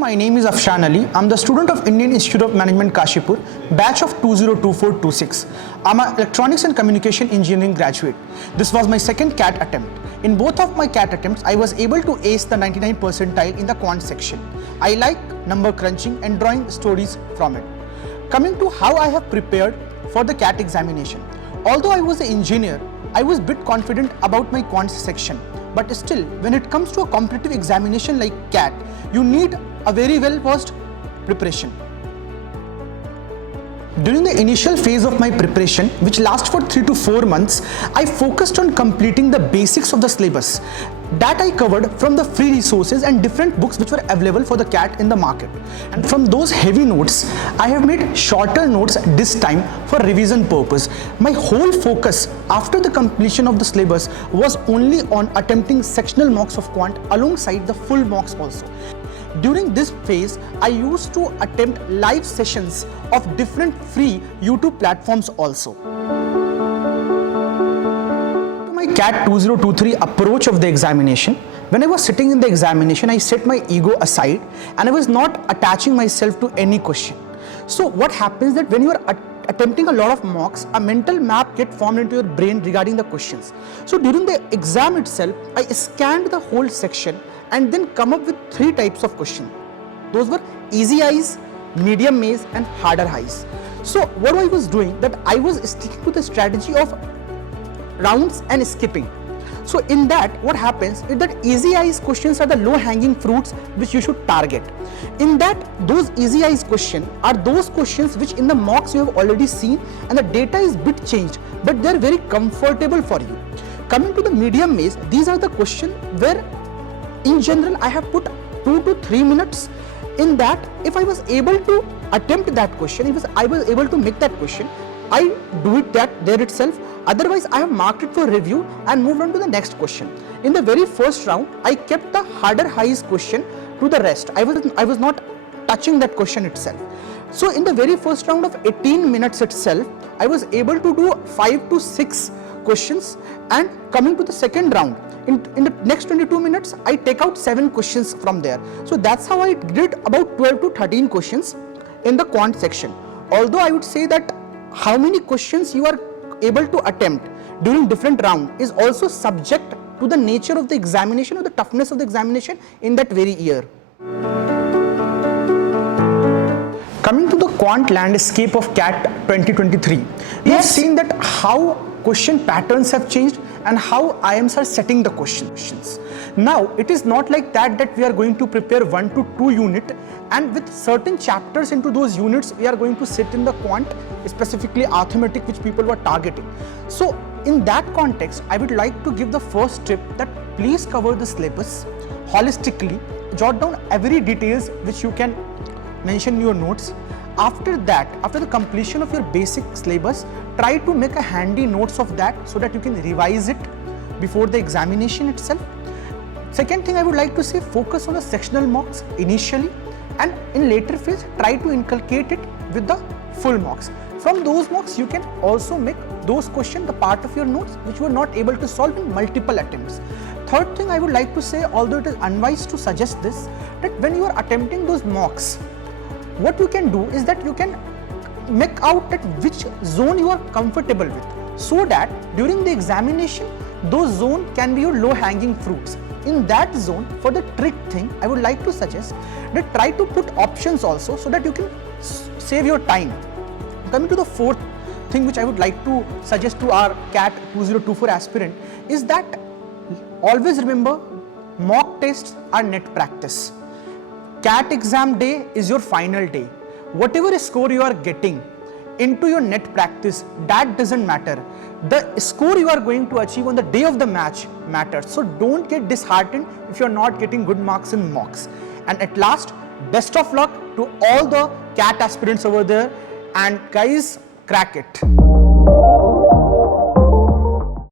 my name is Afshan Ali. I'm the student of Indian Institute of Management Kashipur, batch of 2024-26. I'm an Electronics and Communication Engineering graduate. This was my second CAT attempt. In both of my CAT attempts, I was able to ace the 99 percentile in the quant section. I like number crunching and drawing stories from it. Coming to how I have prepared for the CAT examination. Although I was an engineer, I was a bit confident about my quant section. But still, when it comes to a competitive examination like CAT, you need a very well-versed preparation. During the initial phase of my preparation, which lasts for 3 to 4 months, I focused on completing the basics of the syllabus. That I covered from the free resources and different books which were available for the CAT in the market. And from those heavy notes, I have made shorter notes this time for revision purpose. My whole focus after the completion of the syllabus was only on attempting sectional mocks of quant alongside the full mocks also. During this phase, I used to attempt live sessions of different free YouTube platforms also. To my CAT 2023 approach of the examination, when I was sitting in the examination, I set my ego aside and I was not attaching myself to any question. So what happens that when you are attempting a lot of mocks, a mental map gets formed into your brain regarding the questions. So during the exam itself, I scanned the whole section and then come up with 3 types of questions. Those were easy eyes, medium maze and harder eyes. So what I was doing, that I was sticking to the strategy of rounds and skipping. So in that, what happens is that easy eyes questions are the low hanging fruits which you should target. In that, those easy eyes questions are those questions which in the mocks you have already seen and the data is bit changed, but they are very comfortable for you. Coming to the medium maze, these are the questions where in general I have put 2 to 3 minutes. In that, if I was able to attempt that question, if I was able to make that question, I do it there itself. Otherwise, I have marked it for review and moved on to the next question. In the very first round, I kept the harder highs question to the rest. I was not touching that question itself. So in the very first round of 18 minutes itself, I was able to do 5 to 6 questions, and coming to the second round, in the next 22 minutes, I take out 7 questions from there. So that's how I did about 12 to 13 questions in the quant section. Although I would say that how many questions you are able to attempt during different round is also subject to the nature of the examination or the toughness of the examination in that very year. Coming to the quant landscape of CAT 2023, we have seen that how question patterns have changed and how IIMs are setting the questions. Now, it is not like that we are going to prepare 1 to 2 units and with certain chapters into those units, we are going to sit in the quant, specifically arithmetic, which people were targeting. So, in that context, I would like to give the first tip that please cover the syllabus holistically, jot down every details which you can mention in your notes. After that, after the completion of your basic syllabus, try to make a handy notes of that so that you can revise it before the examination itself. Second thing I would like to say, focus on the sectional mocks initially, and in later phase, try to inculcate it with the full mocks. From those mocks, you can also make those questions the part of your notes which you were not able to solve in multiple attempts. Third thing I would like to say, although it is unwise to suggest this, that when you are attempting those mocks, what you can do is that you can make out that which zone you are comfortable with, so that during the examination, those zone can be your low hanging fruits. In that zone, for the trick thing, I would like to suggest that try to put options also so that you can save your time. Coming to the fourth thing which I would like to suggest to our CAT 2024 aspirant is that always remember, mock tests are net practice. CAT exam day is your final day. Whatever score you are getting into your net practice, that doesn't matter. The score you are going to achieve on the day of the match matters. So don't get disheartened if you are not getting good marks in mocks. And at last, best of luck to all the CAT aspirants over there, and guys, crack it.